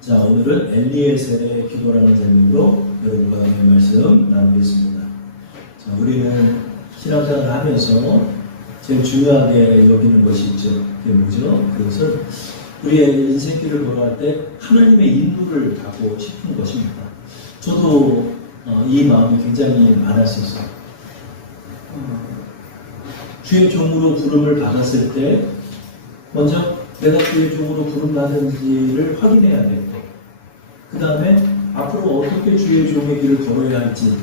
자, 오늘은 엘리에셀의 기도라는 제목으로 여러분과 함께 말씀 나누겠습니다. 자, 우리는 신앙생활을 하면서 제일 중요하게 여기는 것이 있죠. 그게 뭐죠? 그것은 우리의 인생길을 걸어갈 때 하나님의 인도를 받고 싶은 것입니다. 저도 이 마음이 굉장히 많았었어요. 주의 종으로 부름을 받았을 때 먼저 내가 주의 종으로 부름 받은지를 확인해야 되고, 그 다음에 앞으로 어떻게 주의 종의 길을 걸어야 할지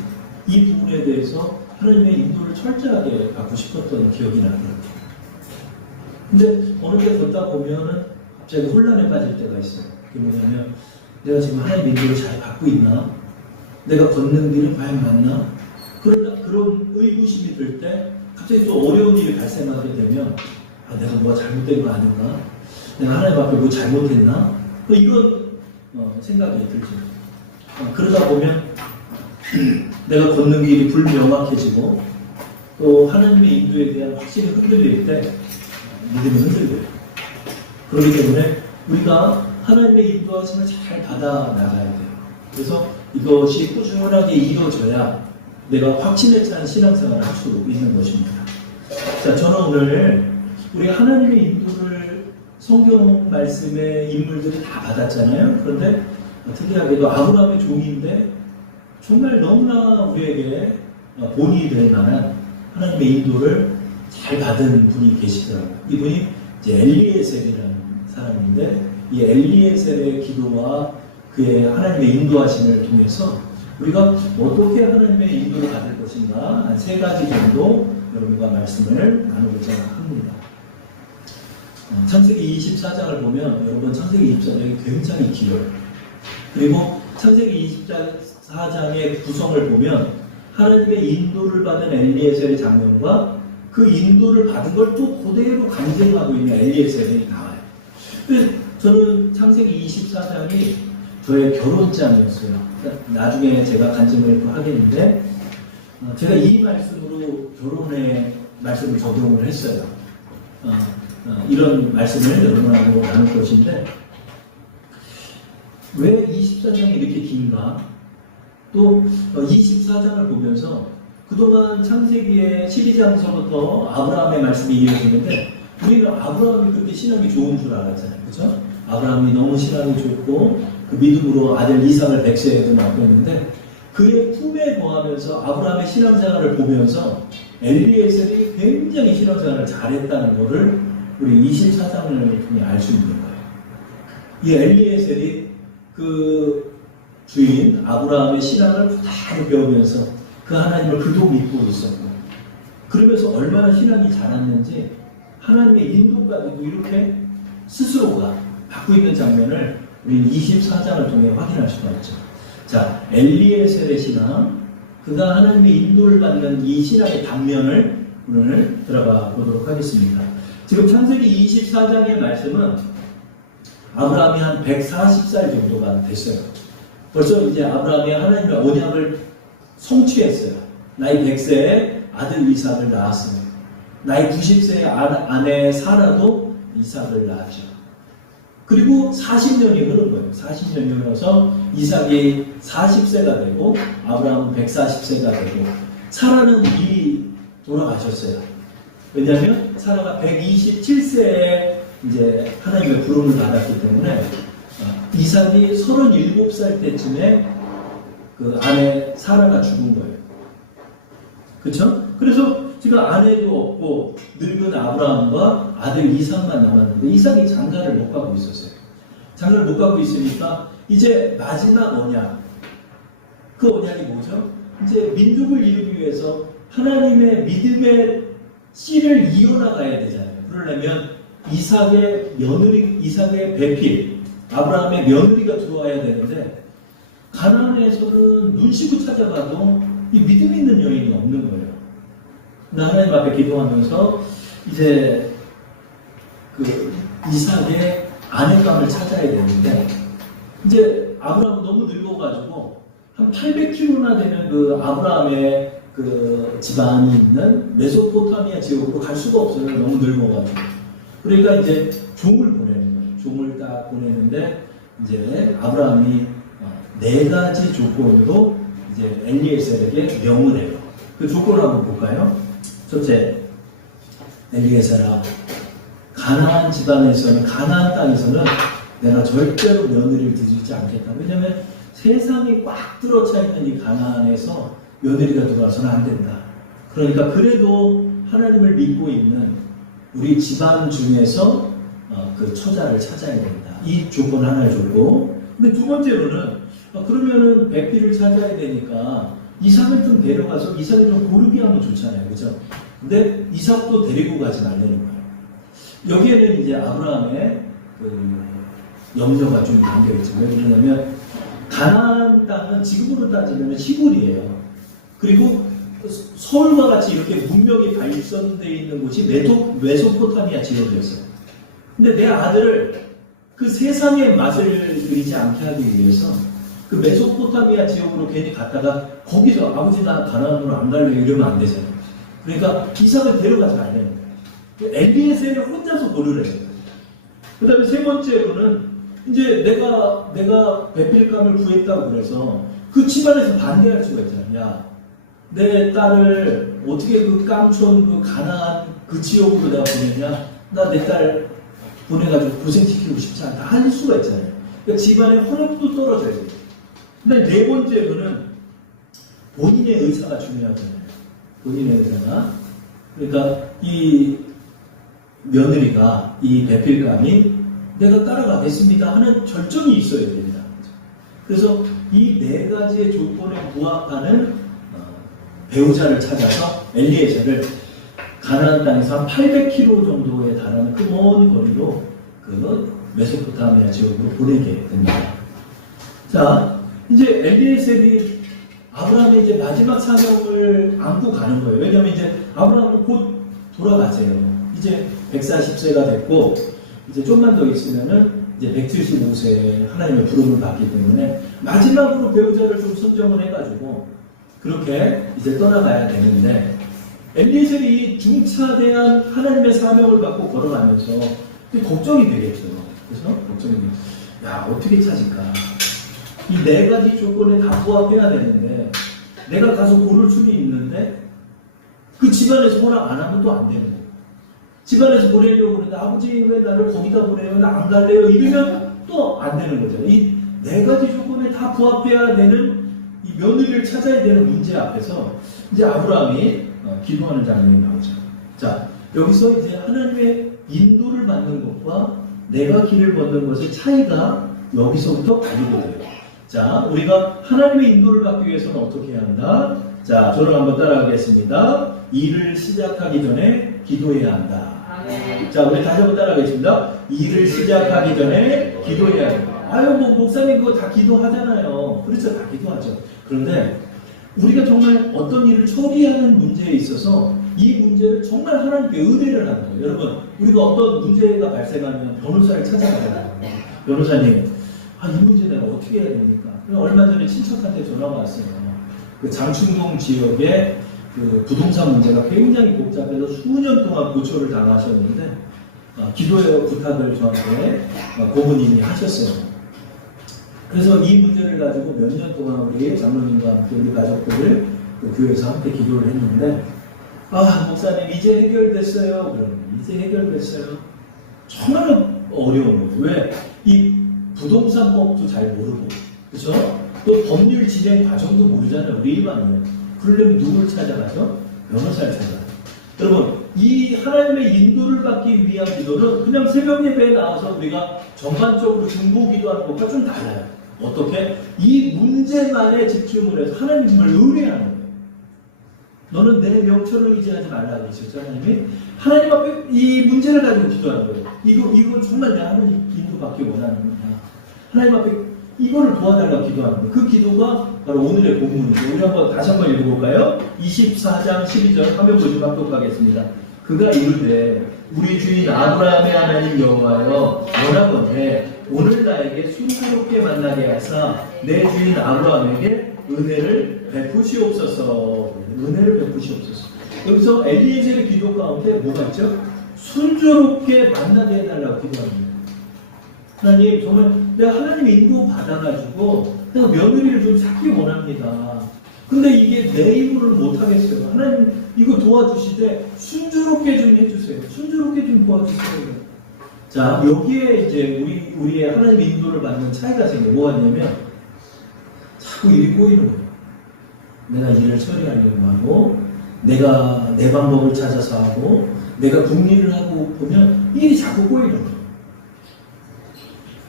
이 부분에 대해서 하나님의 인도를 철저하게 받고 싶었던 기억이 나더라고요. 근데 어느 때 걷다 보면은 갑자기 혼란에 빠질 때가 있어요. 그게 뭐냐면 내가 지금 하나님의 인도를 잘 받고 있나? 내가 걷는 길은 과연 맞나? 그런 의구심이 들 때 갑자기 또 어려운 일이 발생하게 되면 내가 뭐가 잘못된 거 아닌가? 내가 하나님 앞에 뭐 잘못했나? 뭐 이런 생각이 들죠. 그러다 보면 내가 걷는 길이 불명확해지고 또 하나님의 인도에 대한 확신이 흔들릴 때 믿음이 흔들려요. 그렇기 때문에 우리가 하나님의 인도하심을 잘 받아 나가야 돼요. 그래서 이것이 꾸준하게 이루어져야 내가 확신에 찬 신앙생활을 할 수 있는 것입니다. 자, 저는 오늘 우리 하나님의 인도를 성경 말씀의 인물들이 다 받았잖아요. 그런데 특이하게도 아브라함의 종인데 정말 너무나 우리에게 본이 될 만한 하나님의 인도를 잘 받은 분이 계시더라고요. 이분이 이제 엘리에셀이라는 사람인데 이 엘리에셀의 기도와 그의 하나님의 인도하심을 통해서 우리가 어떻게 하나님의 인도를 받을 것인가 한 3가지 정도 여러분과 말씀을 나누고자 합니다. 창세기 24장을 보면 여러분 창세기 24장이 굉장히 길어요. 그리고 창세기 24장의 구성을 보면 하나님의 인도를 받은 엘리에셀의 장면과 그 인도를 받은 걸 또 그대로 간증하고 있는 엘리에셀이 나와요. 근데 저는 창세기 24장이 저의 결혼장이었어요. 나중에 제가 간증을 또 하겠는데 제가 이 말씀으로 결혼의 말씀을 적용을 했어요. 이런 말씀을 여러분하고 나눌 것인데 왜 24장이 이렇게 긴가? 또 24장을 보면서 그동안 창세기의 12장서부터 아브라함의 말씀이 이어지는데 우리는 아브라함이 그렇게 신앙이 좋은 줄 알았잖아요. 그렇죠? 아브라함이 너무 신앙이 좋고 그 믿음으로 아들 이삭을 백세에도 낳고 있는데 그의 품에 거하면서 아브라함의 신앙생활을 보면서 엘리에셀이 굉장히 신앙생활을 잘했다는 것을 우리 24장을 통해 알 수 있는 거예요. 이 엘리에셀이 그 주인 아브라함의 신앙을 그대로 배우면서 그 하나님을 그도 믿고 있었고 그러면서 얼마나 신앙이 자랐는지 하나님의 인도까지도 이렇게 스스로가 받고 있는 장면을 우리는 24장을 통해 확인할 수가 있죠. 자, 엘리에셀의 신앙, 그가 하나님의 인도를 받는 이 신앙의 단면을 오늘 들어가 보도록 하겠습니다. 지금 창세기 24장의 말씀은 아브라함이 한 140살 정도가 됐어요. 벌써 이제 아브라함이 하나님의 언약을 성취했어요. 나이 100세에 아들 이삭을 낳았어요. 나이 90세에 아내 사라도 이삭을 낳았죠. 그리고 40년이 흐른 거예요. 40년이 흘러서 이삭이 40세가 되고 아브라함은 140세가 되고 사라는 이미 돌아가셨어요. 왜냐하면 사라가 127세에 이제 하나님의 부름을 받았기 때문에 이삭이 37살 때쯤에 그 아내 사라가 죽은 거예요. 그렇죠? 그래서 지금 아내도 없고 늙은 아브라함과 아들 이삭만 남았는데 이삭이 장가를 못 가고 있었어요. 장가를 못 가고 있으니까 이제 마지막 언약, 그 언약이 뭐죠? 이제 민족을 이루기 위해서 하나님의 믿음의 씨를 이어나가야 되잖아요. 그러려면 이삭의 며느리, 이삭의 배필, 아브라함의 며느리가 들어와야 되는데 가나안에서는 눈 씻고 찾아가도 이 믿음 있는 여인이 없는 거예요. 하나님 앞에 기도하면서 이제 그 이삭의 아내감을 찾아야 되는데 이제 아브라함은 너무 늙어가지고 한 800km나 되는 그 아브라함의 그 집안이 있는 메소포타미아 지역으로 갈 수가 없어요. 너무 늙어가지고. 그러니까 이제 종을 보내는 거예요. 종을 딱 보내는데 이제 아브라함이 네 가지 조건으로 이제 엘리에셀에게 명을 해요. 그 조건을 한번 볼까요? 첫째, 엘리에셀아, 가나안 집안에서는, 가나안 땅에서는 내가 절대로 며느리를 드리지 않겠다. 왜냐하면 세상이 꽉 들어차 있는 이 가나안에서 며느리가 들어와서는 안 된다. 그러니까 그래도 하나님을 믿고 있는 우리 집안 중에서 그 처자를 찾아야 된다. 이 조건 하나를 줬고, 근데 두 번째로는 그러면은 배필을 찾아야 되니까 이삭을 좀 데려가서 이삭을 좀 고르게 하면 좋잖아요, 그죠? 근데 이삭도 데리고 가지 말라는 거예요. 여기에는 이제 아브라함의 그 염려가 좀 담겨 있죠. 왜 그러냐면 가나안 땅은 지금으로 따지면 시골이에요. 그리고 서울과 같이 이렇게 문명이 발전되어 있는 곳이 메소포타미아 지역이었어요. 근데 내 아들을 그 세상의 맛을 들이지 않게 하기 위해서 그 메소포타미아 지역으로 괜히 갔다가 거기서 아버지 나 가나안으로 안 갈래 이러면 안 되잖아요. 그러니까 이삭을 데려가지 말라는 거예요. 엘리에셀을 혼자서 고르래요. 그 다음에 세 번째로는 이제 내가 베필감을 구했다고 그래서 그 집안에서 반대할 수가 있잖아요. 야, 내 딸을 어떻게 그 깡촌 그 가나안 그 지역으로 내가 보내냐? 나 내 딸 보내가지고 고생시키고 싶지 않다 할 수가 있잖아요. 그러니까 집안의 혼합도 떨어져야 돼요. 근데 네 번째로는 본인의 의사가 중요하잖아요. 본인의 의사가. 그러니까 이 며느리가 이 배필감이 내가 따라가겠습니다 하는 절정이 있어야 됩니다. 그래서 이 네 가지의 조건에 부합하는 배우자를 찾아서 엘리에셀을 가나안 땅에서 한 800km 정도에 달하는 그 먼 거리로 그 메소포타미아 지역으로 보내게 됩니다. 자, 이제 엘리에셀이 아브라함의 이제 마지막 사명을 안고 가는 거예요. 왜냐하면 이제 아브라함은 곧 돌아가세요. 이제 140세가 됐고 이제 좀만 더 있으면은 이제 175세에 하나님의 부름을 받기 때문에 마지막으로 배우자를 좀 선정을 해가지고 그렇게 이제 떠나가야 되는데 엘리에셀이 이 중차대한 하나님의 사명을 받고 걸어가면서 걱정이 되겠죠. 그래서 걱정이 되겠죠. 야, 어떻게 찾을까? 이 네 가지 조건에 다 부합해야 되는데 내가 가서 고를 수는 있는데 그 집안에서 허락 안 하면 또 안 되는 거예요. 집안에서 보내려고 그러는데 아버지 왜 나를 거기다 보내요? 나 안 갈래요? 이러면 또 안 되는 거죠. 이 네 가지 조건에 다 부합해야 되는 이 며느리를 찾아야 되는 문제 앞에서 이제 아브라함이 기도하는 장면이 나오죠. 자, 여기서 이제 하나님의 인도를 받는 것과 내가 길을 걷는 것의 차이가 여기서부터 가지게 돼요. 자, 우리가 하나님의 인도를 받기 위해서는 어떻게 해야 한다? 자, 저를 한번 따라가겠습니다. 일을 시작하기 전에 기도해야 한다. 자, 우리 다시 한번 따라가겠습니다. 일을 시작하기 전에 기도해야 한다. 아유, 뭐 목사님 그거 다 기도하잖아요. 그렇죠, 다 기도하죠. 그런데 우리가 정말 어떤 일을 처리하는 문제에 있어서 이 문제를 정말 하나님께 의뢰를 하는 거예요. 여러분, 우리가 어떤 문제가 발생하면 변호사를 찾아가잖아요. 변호사님, 이 문제 내가 어떻게 해야 됩니까? 얼마 전에 친척한테 전화가 왔어요. 그 장충동 지역에 그 부동산 문제가 굉장히 복잡해서 수년 동안 고초를 당하셨는데 기도의 부탁을 저한테 고모님이 하셨어요. 그래서 이 문제를 가지고 몇 년 동안 우리 장로님과 함께 우리 가족들을 그 교회에서 함께 기도를 했는데 목사님 이제 해결됐어요. 그러면 이제 해결됐어요. 정말 어려운 거예요. 왜? 이 부동산법도 잘 모르고 그렇죠? 또 법률 진행 과정도 모르잖아요. 우리 일반은. 그러려면 누굴 찾아가죠? 변호사를 찾아가요. 여러분, 이 하나님의 인도를 받기 위한 기도는 그냥 새벽 예배에 나와서 우리가 전반적으로 중보 기도하는 것과 좀 달라요. 어떻게? 이 문제만에 집중을 해서 하나님을 의뢰하는 거예요. 너는 내 명철을 의지하지 말라고 하셨죠, 하나님이? 하나님 앞에 이 문제를 가지고 기도하는 거예요. 이거 정말 내가 하나님 인도 받기 원하는 거야. 하나님 앞에 이거를 도와달라고 기도하는 거예요. 그 기도가 바로 오늘의 본문이죠. 우리 한번 다시 한번 읽어볼까요? 24장 12절 화면 보시고 합독하겠습니다. 그가 이르되 우리 주인 아브라함의 하나님 여호와여 원하건대 오늘 나에게 순조롭게 만나게 하사 내 주인 아브라함에게 은혜를 베푸시옵소서. 은혜를 베푸시옵소서. 여기서 엘리에셀의 기도 가운데 뭐가 있죠? 순조롭게 만나게 해달라고 기도합니다. 하나님 정말 내가 하나님 인도 받아가지고 내가 며느리를 좀 찾기 원합니다. 근데 이게 내 힘으로는 못하겠어요. 하나님 이거 도와주시되 순조롭게 좀 해주세요. 순조롭게 좀 도와주세요. 자, 여기에 이제 우리의 하나님 인도를 받는 차이가 생겨요. 뭐냐면 자꾸 일이 꼬이는 거예요. 내가 일을 처리하려고 하고 내가 내 방법을 찾아서 하고 내가 궁리를 하고 보면 일이 자꾸 꼬이는 거예요.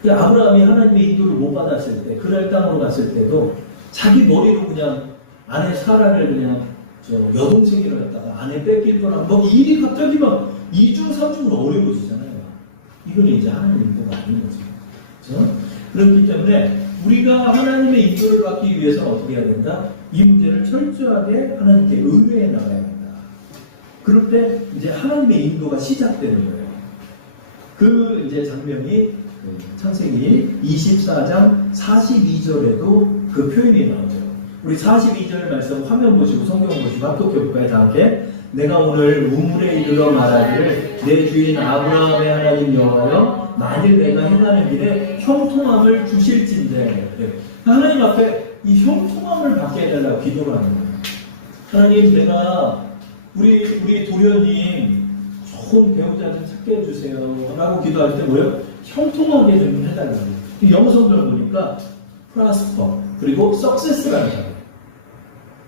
아브라함이 하나님의 인도를 못 받았을 때, 그날 땅으로 갔을 때도 자기 머리로 그냥 아내 사라를 그냥 여동생이라 했다가 아내 뺏길 뻔하면 뭐 일이 갑자기 막 2중 3중으로 어려워지잖아요. 이건 이제 하나님의 인도가 아닌 거죠. 그렇죠? 그렇기 때문에 우리가 하나님의 인도를 받기 위해서 어떻게 해야 된다? 이 문제를 철저하게 하나님께 의뢰해 나가야 된다. 그럴 때 이제 하나님의 인도가 시작되는 거예요. 그 이제 장면이 창세기 24장 42절에도 그 표현이 나오죠. 우리 42절 말씀 화면 보시고 성경 보시고 합독해 볼까요? 다 함께. 내가 오늘 우물에 이르러 말하기를 내 주인 아브라함의 하나님 여호와여 만일 내가 행하는 길에 형통함을 주실진대. 하나님 앞에 이 형통함을 받게 해달라고 기도를 하는 거예요. 하나님 내가 우리 도련님 좋은 배우자 좀 찾게 해주세요 라고 기도할 때 뭐예요? 형통하게 좀 해달라고. 영어 성경을 보니까 prosper 그리고 success라는 단어.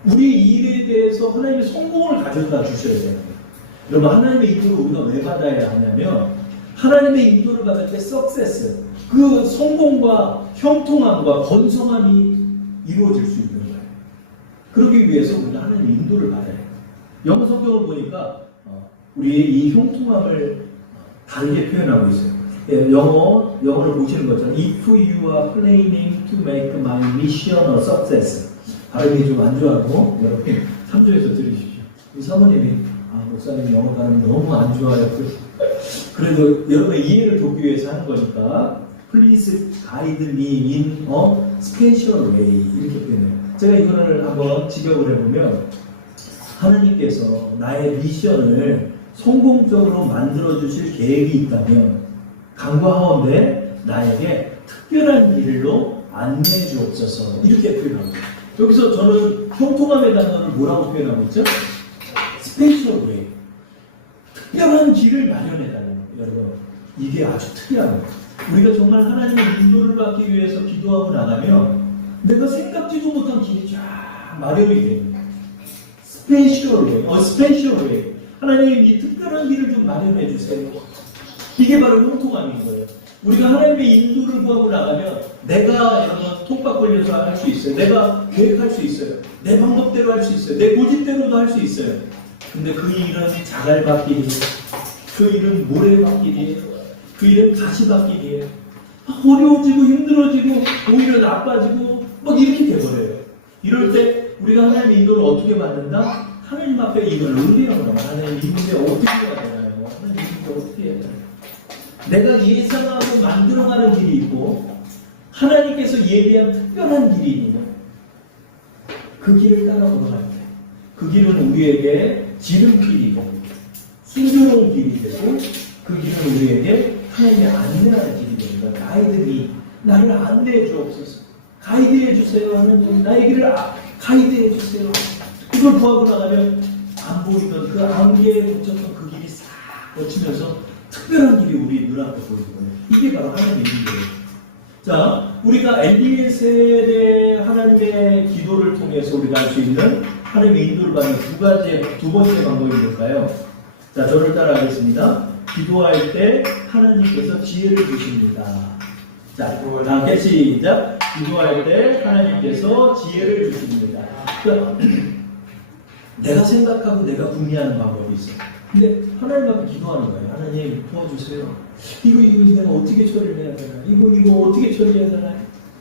우리 일에 대해서 하나님의 성공을 가져다 주셔야 돼요. 여러분 하나님의 인도를 우리가 왜 받아야 하냐면 하나님의 인도를 받을 때 success 그 성공과 형통함과 번성함이 이루어질 수 있는 거예요. 그러기 위해서 우리가 하나님의 인도를 받아야 해요. 영어 성경을 보니까 우리의 이 형통함을 다르게 표현하고 있어요. 영어를 보시는 것처럼 If you are planning to make my mission a success 발음이 좀 안 좋아하고 여러분 3조에서 들으십시오. 우리 사모님이 목사님 영어 발음이 너무 안 좋아요. 그래도 여러분의 이해를 돕기 위해서 하는 거니까 Please guide me in a special way 이렇게 표현해요. 제가 이거를 한번 직역을 해보면 하나님께서 나의 미션을 성공적으로 만들어 주실 계획이 있다면 간과하온데 나에게 특별한 길로 안내해 주옵소서 이렇게 표현합니다. 여기서 저는 형통함의 단어를 뭐라고 표현하고 있죠? 스페셜 웨이 특별한 길을 마련해 달라는 거예요. 여러분 이게 아주 특이한 거예요. 우리가 정말 하나님의 인도를 받기 위해서 기도하고 나가면 내가 생각지도 못한 길이 쫙 마련이 됩니다. 스페셜 웨이, 스페셜 웨이 하나님 이 특별한 길을 좀 마련해 주세요. 이게 바로 형통함인 거예요. 우리가 하나님의 인도를 구하고 나가면 내가 여러분 통박 걸려서 할 수 있어요. 내가 계획할 수 있어요. 내 방법대로 할 수 있어요. 내 고집대로도 할 수 있어요. 근데 그 일은 자갈밭길이에요. 그 일은 모래밭길이에요. 그 일은 가시밭길이에요. 어려워지고 힘들어지고 오히려 나빠지고 막 이렇게 돼버려요. 이럴 때 우리가 하나님의 인도를 어떻게 받는다? 하나님 앞에 이걸 의뢰하는 거야. 하나님 이 문제 어떻게 해야 되나요? 하나님 이 문제 어떻게 해야 되나요? 내가 예상하고 만들어가는 길이 있고 하나님께서 예비한 특별한 길이 있는 거예요. 그 길을 따라 걸어갈 때 그 길은 우리에게 지름길이고 순조로운 길이 되고 그 길은 우리에게 하나님의 안내하는 길이 됩니다. 가이드니 나를 안내해 주옵소서. 가이드해 주세요 하는 나의 길을 가이드해 주세요. 이걸 구하고 나가면 안 보이던 그 안개에 묻혔던 그 길이 싹 거치면서 특별한 길이 우리 눈앞에 보이는 거예요. 이게 바로 하나님의 인도예요. 자, 우리가 엘리에셀의 하나님의 기도를 통해서 우리가 할 수 있는 하나님의 인도를 받는 두 번째 방법이 뭘까요? 자, 저를 따라하겠습니다. 기도할 때 하나님께서 지혜를 주십니다. 자, 다 함께 시작. 기도할 때 하나님께서 지혜를 주십니다. 그러니까 내가 생각하고 내가 궁리하는 방법이 있어요. 근데 하나님 앞에 기도하는 거예요. 하나님 도와주세요. 이거 내가 어떻게 처리를 해야 되나? 이거 어떻게 처리해야 되나?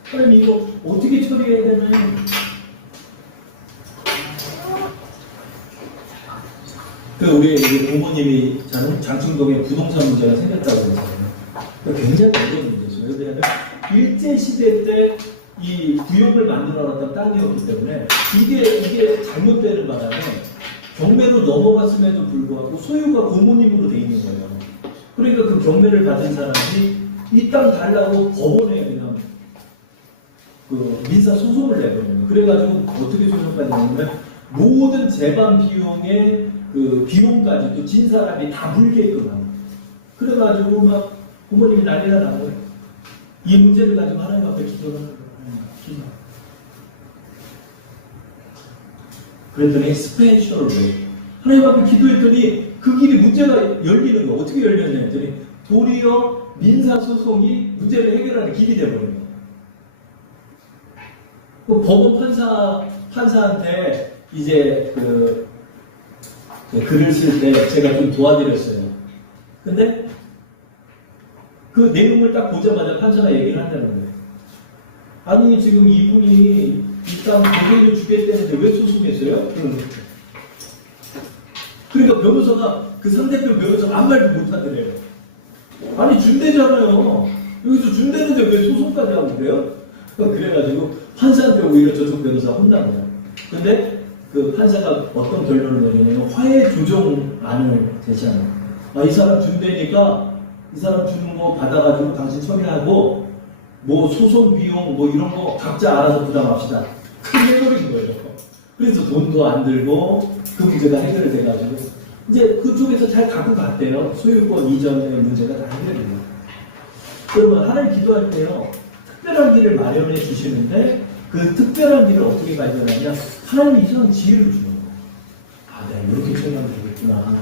하나님 이거 어떻게 처리해야 되나? 우리 부모님이 장충동에 부동산 문제가 생겼다고 그러잖아요. 굉장히 어려운 문제죠. 왜냐하면 일제시대 때 이 구역을 만들어놨던 땅이었기 때문에 이게 잘못되는 바람에 경매로 넘어갔음에도 불구하고 소유가 고모님으로 돼 있는 거예요. 그러니까 그 경매를 받은 사람이 이 땅 달라고 법원에 그냥 그 민사 소송을 내거든요. 그래가지고 어떻게 소송까지 내냐면 모든 재반 비용의 그 비용까지 또 진 사람이 다 물게끔 합니다. 그래가지고 막 부모님이 난리가 난 거예요. 이 문제를 가지고 하나님 앞에 기도를 하는 거예요. 그랬더니 스페셜 웨이. 하나님 앞에 기도했더니 그 길이 문제가 열리는 거예요. 어떻게 열렸냐 했더니 도리어 민사소송이 문제를 해결하는 길이 되어버린 거예요. 그 법원 판사한테 이제 그 글을 쓸 때 제가 좀 도와드렸어요. 근데 그 내용을 딱 보자마자 판사가 얘기를 한다는 거예요. 아니 지금 이분이 일단 돈을 주겠다는데 왜 소송했어요? 그러니까 변호사가 그 상대편 변호사가 아무 말도 못하더래요. 아니 준대잖아요. 여기서 준대는데 왜 소송까지 하고 그래요? 그래가지고 판사한테 오히려 저쪽 변호사 혼난 거예요. 근데 그 판사가 어떤 결론을 내냐면 화해 조정안을 제시하는 거예요. 이 사람 준대니까 이 사람 주는 거 받아가지고 당신 처리하고 뭐 소송 비용 뭐 이런 거 각자 알아서 부담합시다. 크게 해버린 거예요. 그래서 돈도 안 들고 그 문제가 해결돼가지고 이제 그쪽에서 잘 갖고 갔대요. 소유권 이전의 문제가 다 해결돼요. 여러분 하나님 기도할 때요 특별한 길을 마련해 주시는데 그 특별한 길을 어떻게 발견하냐 하나님이 이상한 지혜를 주는 거예요. 내가 이렇게 처리하면 되겠구나.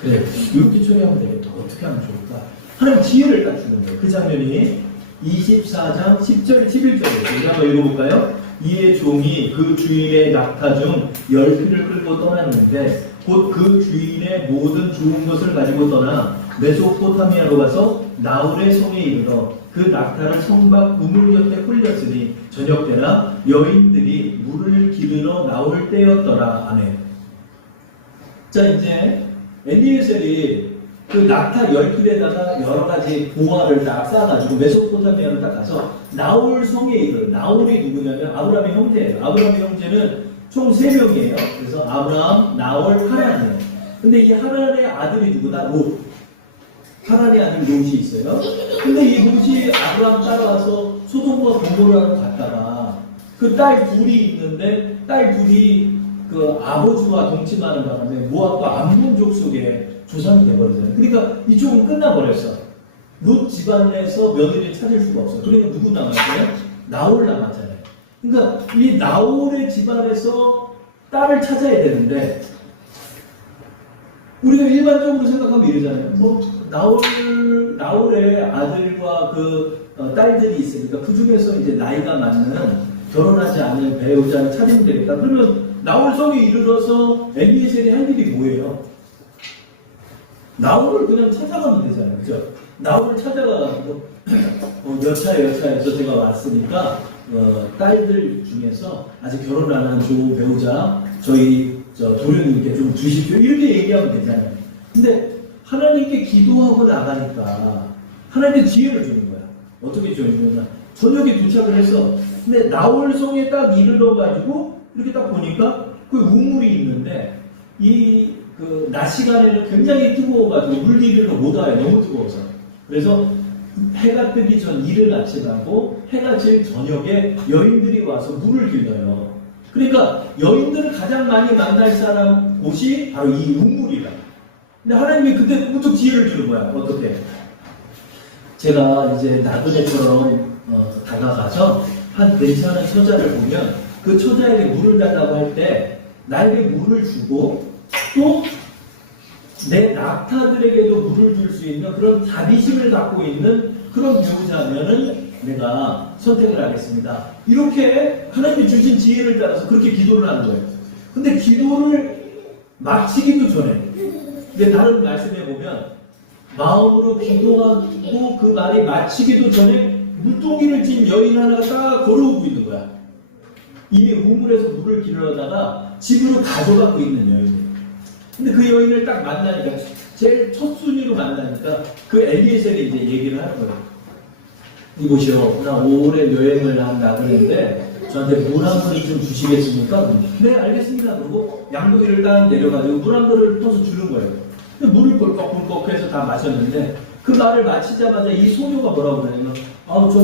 그래 이렇게 처리하면 되겠다. 어떻게 하면 좋을까? 하나님 지혜를 딱 주는 거예요. 그 장면이 24장 10절 11절에 우리 한번 읽어볼까요? 이에 종이 그 주인의 낙타 중 10피를 끌고 떠났는데 곧 그 주인의 모든 좋은 것을 가지고 떠나 메소포타미아로 가서 나홀의 성에 이르러 그 낙타를 성 밖 우물 곁에 홀렸으니 저녁 때나 여인들이 물을 기르러 나올 때였더라. 아멘. 자 이제 엘리에셀이 그 낙타 10필에다가 여러 가지 보화를 딱 쌓아가지고 메소포타미아를 딱 가서 나홀 성에 이르러 나홀이 누구냐면 아브라함의 형제예요. 아브라함의 형제는 총 3명이에요. 그래서 아브라함, 나홀, 하란이에요. 근데 이 하란의 아들이 누구다? 롯. 하란의 아들 롯이 있어요. 근데 이 롯이 아브라함 따라와서 소돔과 고모라로 갔다가 그 딸 둘이 있는데 딸 둘이 그 아버지와 동침하는 바람에 모압과 암몬족 속에 조상이 되어버리잖아요. 그러니까 이쪽은 끝나버렸어. 롯 집안에서 며느리를 찾을 수가 없어. 그러니까 누구 남았어요? 나홀 남았잖아요. 그러니까 이 나홀의 집안에서 딸을 찾아야 되는데 우리가 일반적으로 생각하면 이러잖아요. 뭐 나홀의 아들과 그 딸들이 있으니까 그 중에서 이제 나이가 많은 결혼하지 않은 배우자를 찾으면 되겠다. 그러면 나홀 성에 이르러서 엘리에셀이 할 일이 뭐예요? 나홀을 그냥 찾아가면 되잖아요. 그죠? 나홀을 찾아가가지고 여차에서 제가 왔으니까 딸들 중에서 아직 결혼 안 한 좋은 배우자 저희 도련님께 좀 주십시오. 이렇게 얘기하면 되잖아요. 근데 하나님께 기도하고 나가니까 하나님의 지혜를 주는 거야. 어떻게 주느냐? 저녁에 도착을 했어. 근데 나홀성에 딱 이르러가지고 이렇게 딱 보니까 그 우물이 있는데 그 낮 시간에는 굉장히 뜨거워가지고 물기를 못 와요. 너무 뜨거워서. 그래서 해가 뜨기 전 이른 아침하고 해가 질 저녁에 여인들이 와서 물을 길러요. 그러니까 여인들을 가장 많이 만날 사람 곳이 바로 이 우물이다. 근데 하나님이 그때 무척 지혜를 주는 거야. 어떻게? 제가 이제 나그네처럼 다가가서 한 괜찮은 처자를 보면 그 처자에게 물을 달라고 할 때 나에게 물을 주고 또 내 낙타들에게도 물을 줄 수 있는 그런 자비심을 갖고 있는 그런 배우자면은 내가 선택을 하겠습니다. 이렇게 하나님이 주신 지혜를 따라서 그렇게 기도를 하는 거예요. 근데 기도를 마치기도 전에, 근데 다른 말씀에 보면 마음으로 기도하고 그 말이 마치기도 전에 물동이를 진 여인 하나가 딱 걸어오고 있는 거야. 이미 우물에서 물을 기르려다가 집으로 가져가고 있는 여인. 근데 그 여인을 딱 만나니까 제일 첫 순위로 만나니까 그 엘리에셀이 이제 얘기를 하는 거예요. 이보시오, 나 오래 여행을 한다 그랬는데 저한테 물 한 그릇 좀 주시겠습니까? 네, 알겠습니다. 그러고 양동이를 딱 내려가지고 물 한 그릇을 떠서 주는 거예요. 근데 물을 꿀꺽꿀꺽 해서 다 마셨는데 그 말을 마치자마자 이 소녀가 뭐라고 그러냐면, 저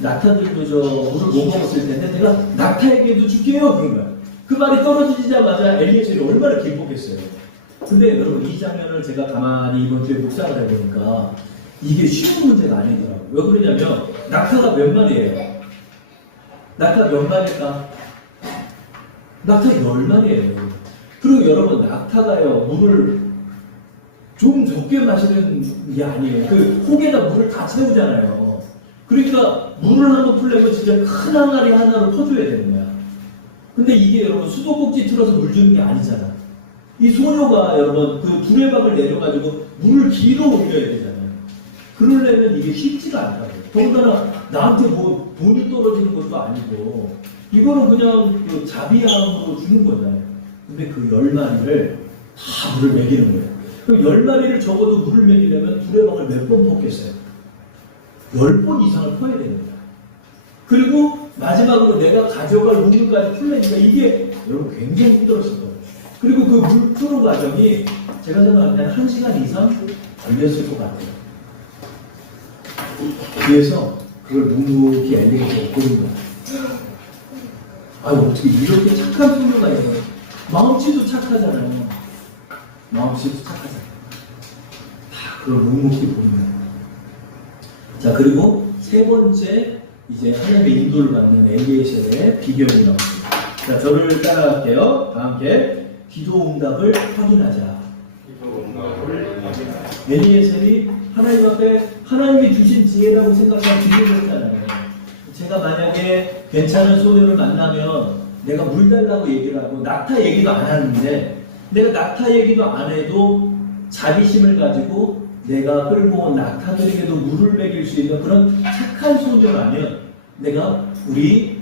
낙타들도 저 물을 못 먹었을 텐데 내가 낙타에게도 줄게요. 그런 거야. 그 말이 떨어지자마자 엘리에셀이 얼마나 기뻤겠어요. 근데 여러분 이 장면을 제가 가만히 이번 주에 묵상을 해보니까 이게 쉬운 문제가 아니더라고요. 왜 그러냐면 낙타가 몇 마리예요? 낙타 몇 마리일까? 낙타 10마리예요. 그리고 여러분 낙타가요 물을 좀 적게 마시는 게 아니에요. 그 혹에다 물을 다 채우잖아요. 그러니까 물을 한번 풀려면 진짜 큰 항아리 하나로 퍼줘야 되는 거야. 근데 이게 여러분 수도꼭지 틀어서 물 주는 게 아니잖아. 이 소녀가 여러분 그 두레박을 내려가지고 물을 길어 올려야 되잖아요. 그러려면 이게 쉽지가 않다고요. 더군다나 나한테 뭐 돈이 떨어지는 것도 아니고 이거는 그냥 그 자비함으로 주는 거잖아요. 근데 그 10마리를 다 물을 먹이는 거예요. 그럼 10마리를 적어도 물을 먹이려면 두레박을 몇 번 퍼겠어요? 10번 이상을 퍼야 됩니다. 그리고 마지막으로 내가 가져갈 우물까지 풀려니까 이게 여러분 굉장히 힘들었을 거예요. 그리고 그 물 푸는 과정이 제가 생각할 때는 1시간 이상 걸렸을 것 같아요. 그래서 그걸 묵묵히 엘리에서 보는 거예요. 어떻게 이렇게 착한 소녀가 있어요. 마음씨도 착하잖아요. 마음씨도 착하잖아요. 다 그걸 묵묵히 보는 거예요. 자, 그리고 세 번째 이제 하나님의 인도를 받는 엘리에셀의 비결이 나옵니다. 자, 저를 따라갈게요. 다 함께 기도 응답을 확인하자. 엘리에셀이 하나님 앞에 하나님이 주신 지혜라고 생각하고 기도를 했잖아요. 제가 만약에 괜찮은 소녀를 만나면 내가 물 달라고 얘기를 하고 낙타 얘기도 안 하는데 내가 낙타 얘기도 안 해도 자비심을 가지고 내가 끌고 온 낙타들에게도 물을 먹일 수 있는 그런 착한 소녀라면 내가 우리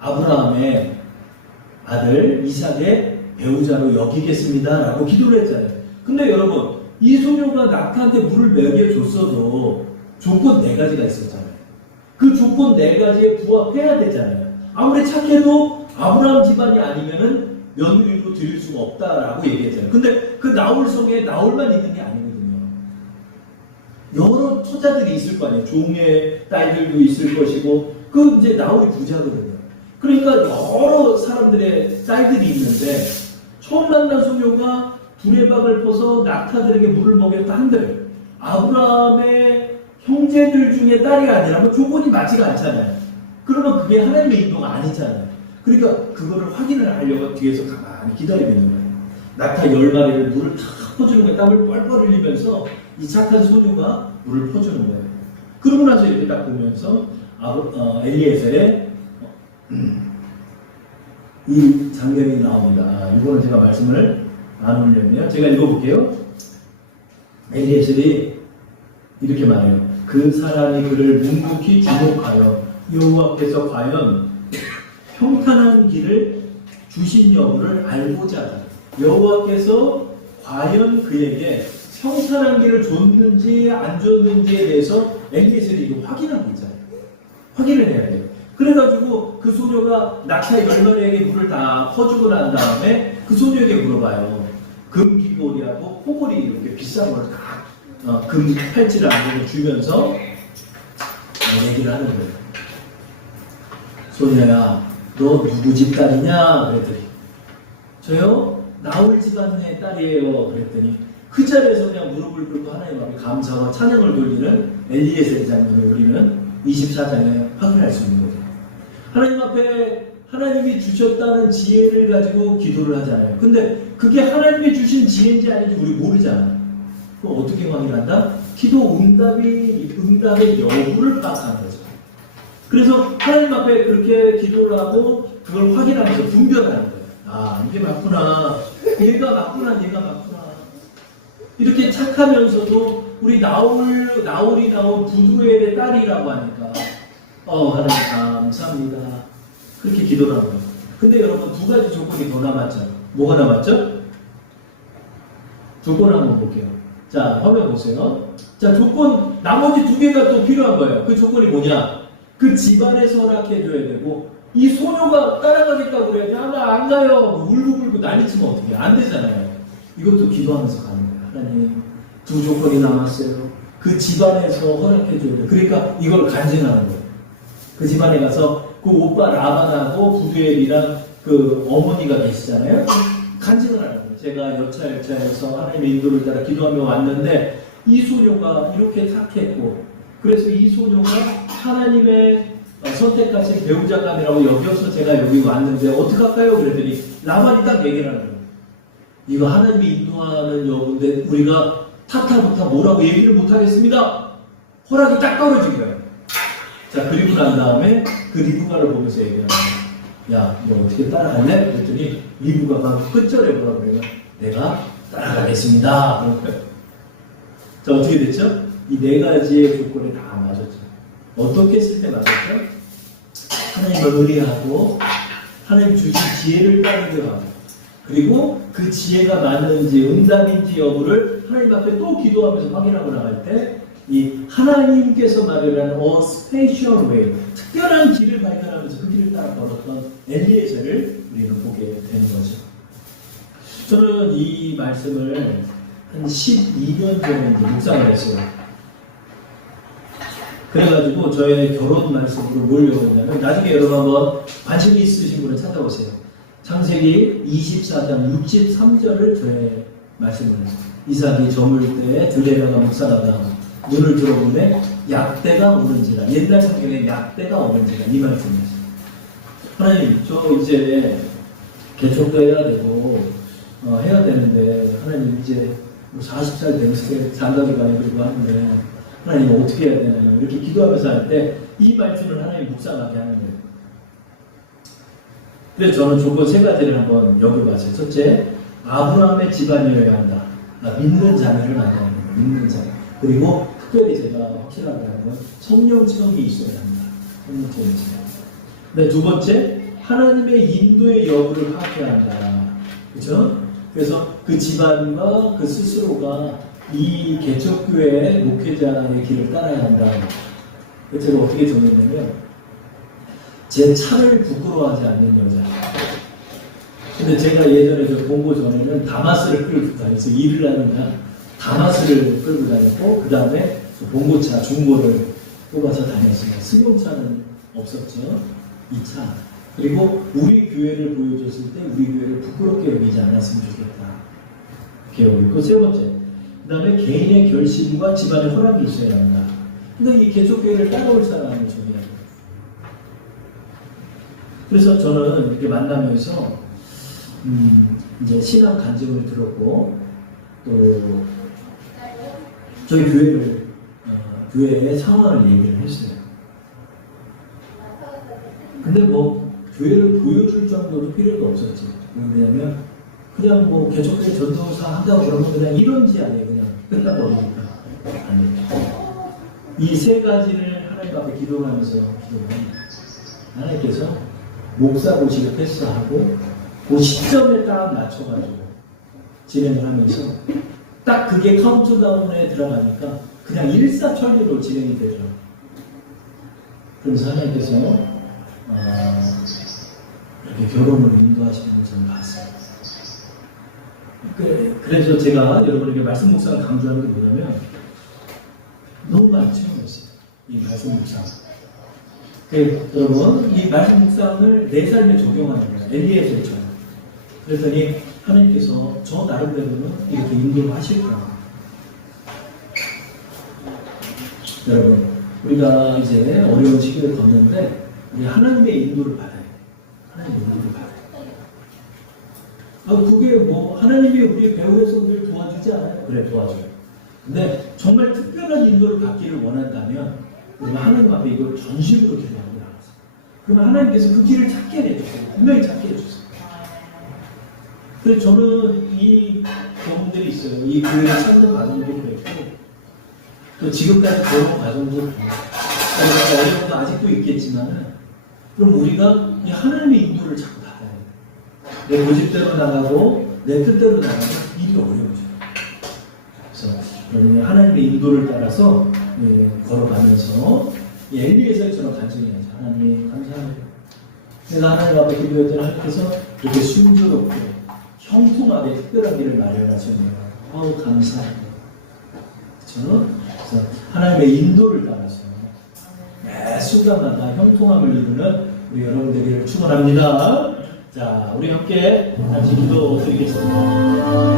아브라함의 아들 이삭의 배우자로 여기겠습니다 라고 기도를 했잖아요. 근데 여러분 이 소녀가 낙타한테 물을 먹여줬어도 조건 4가지가 있었잖아요. 그 조건 4가지에 부합해야 되잖아요. 아무리 착해도 아브라함 집안이 아니면은 며느리로 드릴 수가 없다라고 얘기했잖아요. 근데 그 나홀성에 나홀만 있는 게 아니거든요. 여러 처자들이 있을 거 아니에요. 종의 딸들도 있을 것이고 그 이제 나홀이 부자거든요. 그러니까 여러 사람들의 딸들이 있는데 처음 만난 소녀가 두레박을 퍼서 낙타들에게 물을 먹였다 한들 아브라함의 형제들 중에 딸이 아니라면 조건이 맞지가 않잖아요. 그러면 그게 하나님의 인도가 아니잖아요. 그러니까 그거를 확인을 하려고 뒤에서 가만히 기다리고 있는 거예요. 낙타 10마리를 물을 다 퍼주는 거예요. 땀을 뻘뻘 흘리면서 이 착한 소녀가 물을 퍼주는 거예요. 그러고 나서 이렇게 딱 보면서 엘리에셀의 이 장면이 나옵니다. 이거는 제가 말씀을 안 올렸네요. 제가 읽어볼게요. 엘리에셀이 이렇게 말해요. 그 사람이 그를 묵묵히 주목하여 여호와께서 과연 평탄한 길을 주신 여부를 알고자 하다. 여호와께서 과연 그에게 평탄한 길을 줬는지 안 줬는지에 대해서 엘리에셀이 이거 확인하고 있잖아요. 확인을 해야 돼요. 그래가지고 그 소녀가 낙타 10마리에게 물을 다 퍼주고 난 다음에 그 소녀에게 물어봐요. 금귀걸이하고 코걸이 이렇게 비싼 걸 다 금 팔찌를 안고 주면서 얘기를 하는 거예요. 소녀야, 너 누구 집 딸이냐? 그랬더니 저요? 나홀 집안의 딸이에요. 그랬더니 그 자리에서 그냥 무릎을 꿇고 하나님 앞에 감사와 찬양을 돌리는 엘리에셀 장면을 우리는 24장에 확인할 수 있는 거죠. 하나님 앞에 하나님이 주셨다는 지혜를 가지고 기도를 하잖아요. 근데 그게 하나님이 주신 지혜인지 아닌지 우리 모르잖아요. 그럼 어떻게 확인한다? 기도 응답의 여부를 파악하는 거죠. 그래서 하나님 앞에 그렇게 기도를 하고 그걸 확인하면서 분별하는 거예요. 아, 이게 맞구나. 얘가 맞구나. 이렇게 착하면서도 우리 나홀이 나온 부두엘의 딸이라고 하니까 하나님 감사합니다. 그렇게 기도를 하는 거예요. 근데 여러분 2가지 조건이 더 남았죠. 뭐가 남았죠? 조건을 한번 볼게요. 자, 화면 보세요. 자, 조건 나머지 2개가 또 필요한 거예요. 그 조건이 뭐냐? 그 집안에서 허락해줘야 되고 이 소녀가 따라가겠다고 그래야지. 나 안 가요. 울고불고 난리치면 어떻게 안 되잖아요. 이것도 기도하면서 가는 거예요. 하나님 두 조건이 남았어요. 그 집안에서 허락해줘야 돼. 그러니까 이걸 간증하는 거예요. 그 집안에 가서 그 오빠 라반하고 부두엘이랑 그 어머니가 계시잖아요. 간증을 하는 거예요. 제가 여차여차해서 하나님의 인도를 따라 기도하며 왔는데 이 소녀가 이렇게 착했고, 그래서 이 소녀가 하나님의 선택하신 배우자감이라고 여겨서 제가 여기 왔는데 어떡할까요? 그랬더니 라반이 딱 얘기를 하는 거예요. 이거 하나님이 인도하는 여부인데 우리가 타타부타 뭐라고 얘기를 못하겠습니다. 허락이 딱 떨어진 거예요. 자, 그리고 난 다음에 그 리브가를 보면서 얘기하는 거예요. 야, 너 어떻게 따라갈래? 그랬더니 리브가가 끝절에 뭐라고 그래요? 내가 따라가겠습니다. 그런 거예요. 자, 어떻게 됐죠? 이 네 가지의 조건이 다 맞았죠. 어떻게 했을 때 맞았죠? 하나님을 의뢰하고 하나님 주신 지혜를 따르려 하고, 그리고 그 지혜가 맞는지 응답인지 여부를 하나님 앞에 또 기도하면서 확인하고 나갈 때 이 하나님께서 마련한 a special way, 특별한 길을 발견하면서 그 길을 따라 걸었던 엘리에셀을 우리는 보게 되는 거죠. 저는 이 말씀을 한 12년 전에 묵상을 했어요. 그래가지고 저의 결혼 말씀으로 뭘 외웠냐면, 나중에 여러분 한번 관심이 있으신 분은 찾아보세요. 창세기 24장 63절을 저의 말씀을 했어요. 이삭이 저물 때에 들레나가 묵상하다 눈을 들어보네 약대가 오는지라. 옛날 성경에 약대가 오는지라 이 말씀이었어요. 하나님, 저 이제 개척도 해야 되고 해야 되는데 하나님 이제 40살 되면서 장가도 가야 되고 하는데 하나님 어떻게 해야 되나요? 이렇게 기도하면서 할 때 이 말씀을 하나님 묵상하게 하는 거예요. 그래서 저는 조건 세 가지를 한번 여겨봤어요. 첫째, 아브라함의 집안이어야 한다. 믿는 자녀를 낳아야 합니다. 믿는 자녀. 그리고 특별히 제가 확실하게 하는 건 성령 체험이 있어야 합니다. 성령 체험이 있어야 합니다. 네, 두 번째, 하나님의 인도의 여부를 파악해야 한다. 그렇죠? 그래서 그 집안과 그 스스로가 이 개척교회의 목회자의 길을 따라야 한다. 제가 어떻게 정했냐면, 제 차를 부끄러워하지 않는 여자. 근데 제가 예전에 저 공고 전에는 다마스를 끌고 다녔어요. 일을 하는가 다마스를 끌고 다녔고, 그 다음에 봉고차, 중고를 뽑아서 다녔어요. 승용차는 없었죠. 이 차. 그리고 우리 교회를 보여줬을 때 우리 교회를 부끄럽게 여기지 않았으면 좋겠다. 개혁이고, 세 번째, 그 다음에 개인의 결심과 집안의 허락이 있어야 한다. 근데 이 개척교회를 따라올 사람을 정해야 돼요. 그래서 저는 이렇게 만나면서 이제 신앙 간증을 들었고, 또 저희 교회를 교회의 상황을 얘기를 했어요. 근데 뭐 교회를 보여줄 정도도 필요가 없었지. 왜냐면 그냥 뭐 개척교회 전도사 한다고 그러면 그냥 이런지 아니에요. 그냥 끝나버리니까. 아니에요. 이 세 가지를 하나님 앞에 기도하면서 기도하면 하나님께서 목사 고시를 패스하고 그 시점에 딱 맞춰가지고 진행을 하면서 딱 그게 카운트다운에 들어가니까 그냥 일사천리로 진행이 되죠. 그러면서 하나님께서 이렇게 결혼을 인도하시는 걸 저는 봤어요. 그래서 제가 여러분에게 말씀 묵상을 강조하는 게 뭐냐면, 너무 많이 체험했어요. 이 말씀 묵상. 여러분, 이 말씀 묵상을 내 삶에 적용하는 거예요. 엘리에셀처럼. 그랬더니 하나님께서 저 나름대로는 이렇게 인도를 하실 거예요. 여러분, 우리가 이제 어려운 시기를 걷는데 우리 하나님의 인도를 받아야 돼요. 하나님의 인도를 받아야 돼요. 그게 뭐 하나님이 우리 배우에서 우리를 도와주지 않아요? 그래, 도와줘요. 근데 정말 특별한 인도를 받기를 원한다면 우리가 하나님 앞에 이걸 전심으로 기도하고 나갔어요. 그러면 하나님께서 그 길을 찾게 해주세요. 분명히 찾게 해주세요. 그래서 저는 이 경험들이 있어요. 이 교회를 찾는 과정도 그랬고, 또 지금까지 결혼 과정도 그렇고, 어려운 거 아직도 있겠지만, 그럼 우리가 이 하나님의 인도를 자꾸 받아야 돼요. 내 고집대로 나가고 내 뜻대로 나가면 일이 어려워져요. 그래서 여러분이 하나님의 인도를 따라서 걸어가면서 엘리에셀처럼 간증해야죠. 하나님 감사합니다. 내가 하나님 앞에 기도했더니 하나님께서 이렇게 순조롭게 형통하게 특별한 길을 마련하셨네요. 아우 감사합니다. 그렇죠? 그래서 하나님의 인도를 따라서 매 순간마다 형통함을 이루는 우리 여러분 되기를 축원합니다. 자, 우리 함께 같이 기도 드리겠습니다.